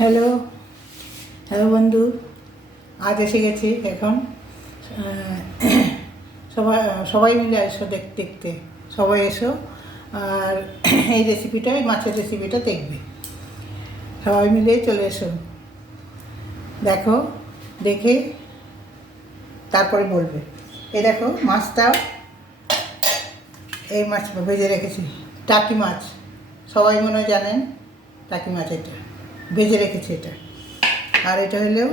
Hello hello বন্ধু, আজ এসে গেছি এখন। সবাই সবাই মিলে এসো দেখতে, সবাই এসো। আর এই রেসিপিটা, এই মাছের রেসিপিটা দেখবে, সবাই মিলে চলে এসো, দেখো, দেখে তারপরে বলবে। এই দেখো মাছটা, এই মাছ ভেজে রেখেছি, টাকি মাছ, সবাই মনে হয় জানেন টাকি মাছ। এটা ভেজে রেখেছি এটা। আর এটা হলেও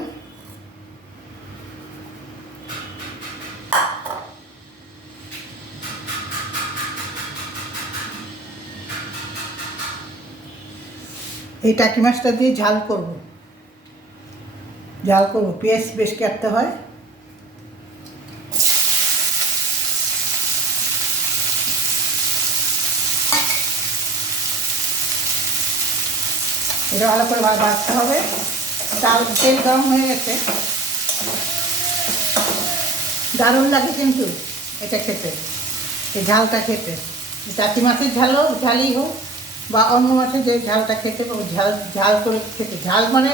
এই টাকি মাছটা দিয়ে ঝাল করব, পেঁয়াজ বেশ কাটতে হয়। এটা ভালো করে ভাজতে হবে। তেল গরম হয়ে গেছে। দারুণ লাগে কিন্তু এটা খেতে, এই ঝালটা খেতে। টাকি মাছের ঝালই হোক বা অন্য মাছের যে ঝালটা খেতে, ঝাল করে খেতে। ঝাল মানে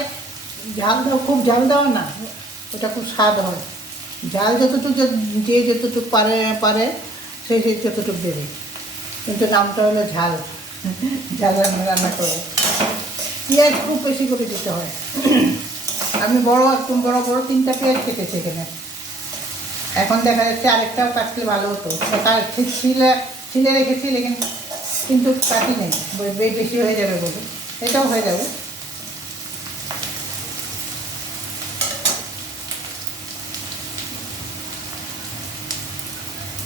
ঝাল দাও, খুব ঝাল দেওয়া না, ওটা খুব স্বাদ হয়। ঝাল যতটুকু যে যতটুকু পারে সে যতটুকু দেবে, কিন্তু নামটা হলো ঝাল। ঝাল রান্না করে পেঁয়াজ খুব বেশি করে দিতে হয়। আমি একদম বড় 3টা পেঁয়াজ কেটেছি এখানে। এখন দেখা যাচ্ছে আরেকটাও কাটলে ভালো হতো, তার ঠিক ছিলে রেখেছি, কিন্তু কাটি নেই, বেশি হয়ে যাবে বলে। এটাও হয়ে যাবে।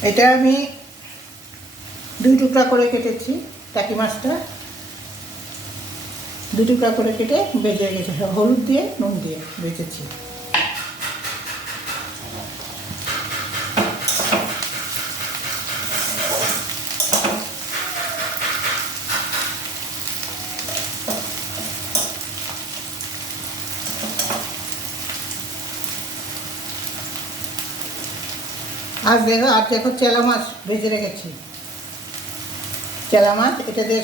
এটা আমি 2 টুকরা করে কেটেছি, টাকি মাছটা 2 টুকরা করে কেটে বেজে গেছে, হলুদ দিয়ে নুন দিয়ে বেজেছি। আর দেখো চেলা মাছ ভেজে রেখেছি। চেলা মাছ এটা দিয়ে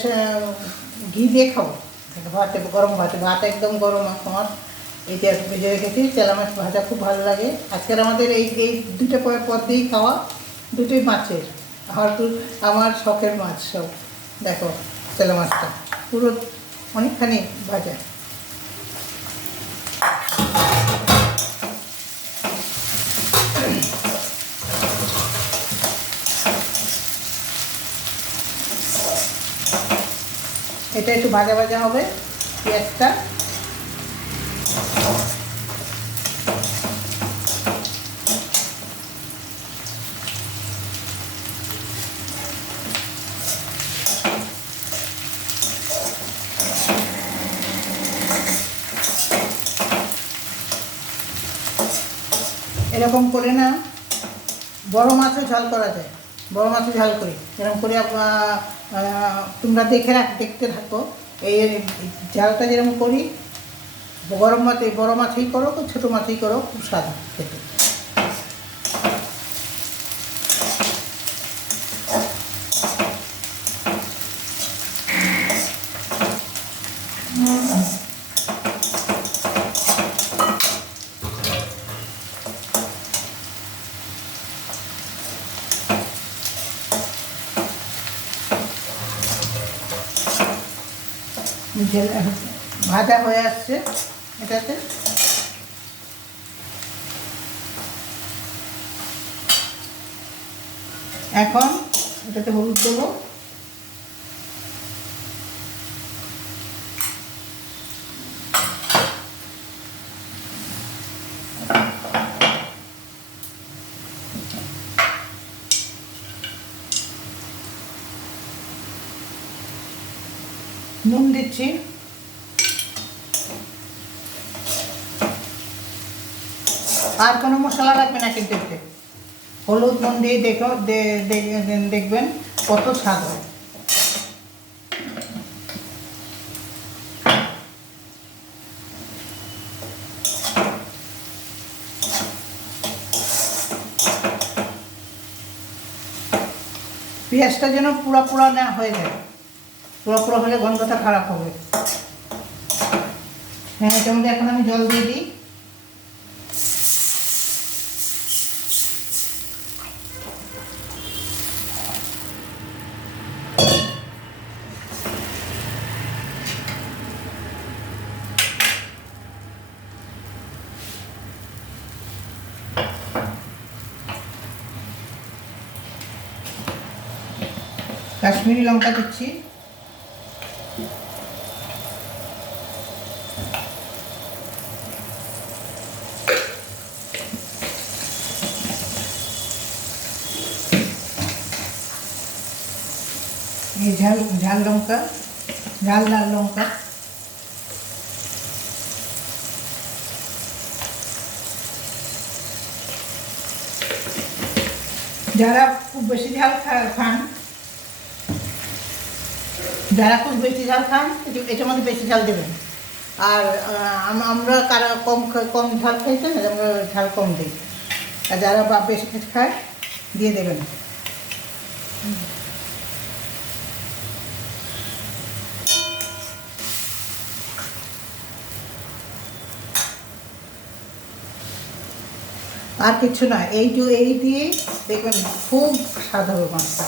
ঘি দিয়ে খাবো, গরম ভাত একদম গরম মাছ। এইটা ভেজে রেখেছি। চেলা মাছ ভাজা খুব ভালো লাগে। আজকের আমাদের এই 2টা পদ দিয়েই খাওয়া, 2টোই মাছের। আমার শখের মাছ সব। দেখো চেলা মাছটা পুরো অনেকখানি ভাজা। এটা একটু ভাজা হবে পেঁয়াজটা। এরকম করে না, বড় মাছও ঝাল করা যায়, বড় মাছও ঝাল করি। এরকম করে তোমরা দেখতে থাকো। এই ঝালটা যেরকম করি, বড় মাছেই করো, ছোটো মাছেই করো, খুব স্বাদ খেতে। ভাজা হয়ে আসছে এটাতে। এখন এটাতে হলুদ দেবো, নুন দিচ্ছি, আর কোনো মশলা লাগবে না কিন্তু এতে। হলুদ নুন দিয়ে দেখবেন কত স্বাদ হয়। পেঁয়াজটা যেন পুরা না হয়ে যায়, পুরো হলে গন্ধটা খারাপ হবে। হ্যাঁ, এটার মধ্যে এখন আমি জল দিয়ে দিই। কাশ্মীরি লঙ্কা দিচ্ছি। এই ঝাল ঝাল লঙ্কা, ঝাল লাল লঙ্কা। যারা খুব বেশি ঝাল খান, যারা খুব বেশি ঝাল খান এটার মধ্যে বেশি ঝাল দেবেন। আর আমরা কারা কম কম ঝাল খাইতে না, আমরা ঝাল কম দিই। আর যারা বেশি খায় দিয়ে দেবেন। আর কিছু না, এই দিয়ে দেখবেন খুব স্বাদ হবে মাছটা।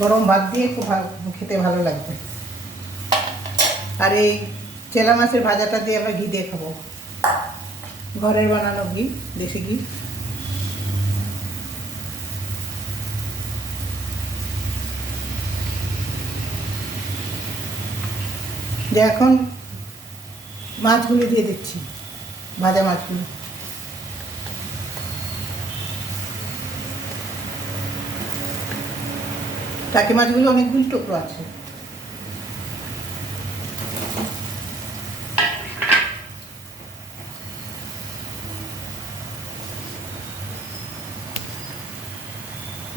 গরম ভাত দিয়ে খুব খেতে ভালো লাগবে। আর এই চেলা মাছের ভাজাটা দিয়ে আমরা ঘি দিয়ে খাবো, ঘরের বানানো ঘি, দেশি ঘি। যে এখন মাছগুলো দিয়ে দিচ্ছি, ভাজা মাছগুলো। টাকি মাছগুলো অনেকগুলো টুকরো আছে।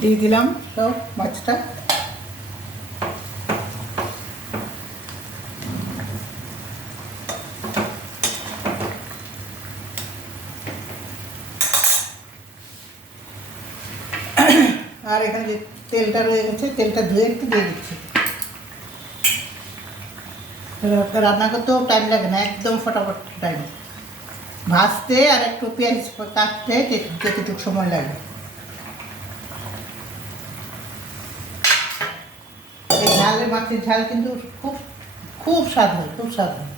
দিয়ে দিলাম সব মাছটা। আর এখানে যে তেলটা রয়ে গেছে, তেলটা ধুয়ে একটু দিয়ে দিচ্ছি। রান্না করতেও টাইম লাগে না, একদম ফটাফট টাইম। ভাজতে আর একটু পেঁয়াজ কাটতে যেটুকু সময় লাগে। এই ঝালের মাছের ঝাল কিন্তু খুব খুব স্বাদ হয়, খুব স্বাদ হয়।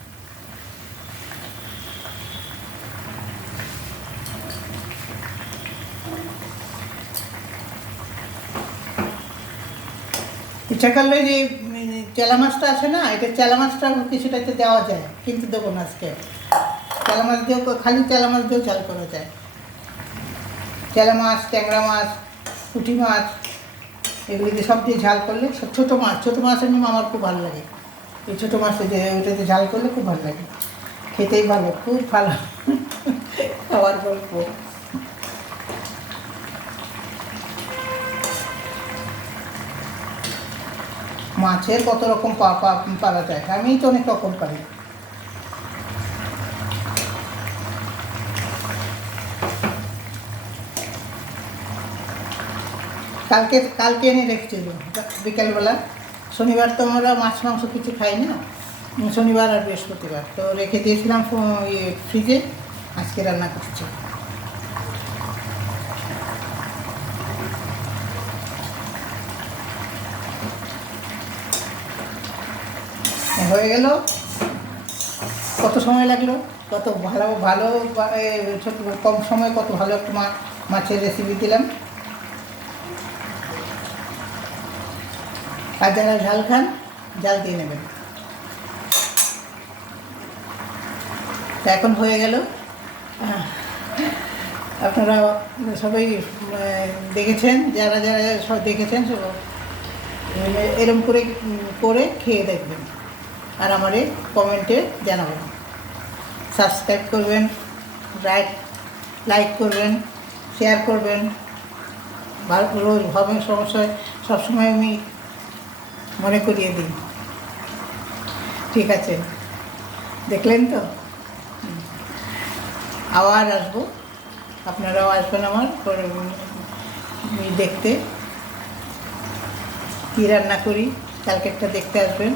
ইচ্ছা করলে যে চেলা মাছটা আছে না, এটা চেলা মাছটা কিছুটাতে দেওয়া যায়, কিন্তু দেবো না আজকে। চেলা মাছ দিয়েও, খালি চেলা মাছ দিয়েও চাল করা যায়। চেলা মাছ, ট্যাংরা মাছ, পুঁটি মাছ, এগুলি দিয়ে সব দিয়ে ঝাল করলে, ছোটো মাছের নিম আমার খুব ভালো লাগে। এই ছোটো মাছ যে ওইটাতে ঝাল করলে খুব ভালো লাগে, খেতেই ভালো, খুব ভালো খাওয়ার গল্প। মাছের কত রকম পাওয়া যায়, আমি তো অনেক রকম পারি। কালকে এনে রেখেছিল বিকেলবেলা। শনিবার তো আমরা মাছ মাংস কিছু খাই না, শনিবার আর বৃহস্পতিবার, তো রেখে দিয়েছিলাম ফ্রিজে। আজকে রান্না করছি। হয়ে গেল। কত সময় লাগলো, কত ভালো ভালো ছোট কম সময় কত ভালো একটা মাছের রেসিপি দিলাম। আর যারা ঝাল খান, ঝাল দিয়ে নেবেন। তা এখন হয়ে গেল। আপনারা সবাই দেখেছেন, যারা যারা সব দেখেছেন সব এরম করে করে খেয়ে দেখবেন, আর আমারে কমেন্টে জানাবেন। সাবস্ক্রাইব করবেন, লাইক করবেন, শেয়ার করবেন। ভালো রোজ ভাবেন সমস্যায় সবসময় আমি মনে করিয়ে দিই। ঠিক আছে, দেখলেন তো? আবার আসবো, আপনারাও আসবেন আমার দেখতে কী রান্না করি, কালকেরটা দেখতে আসবেন।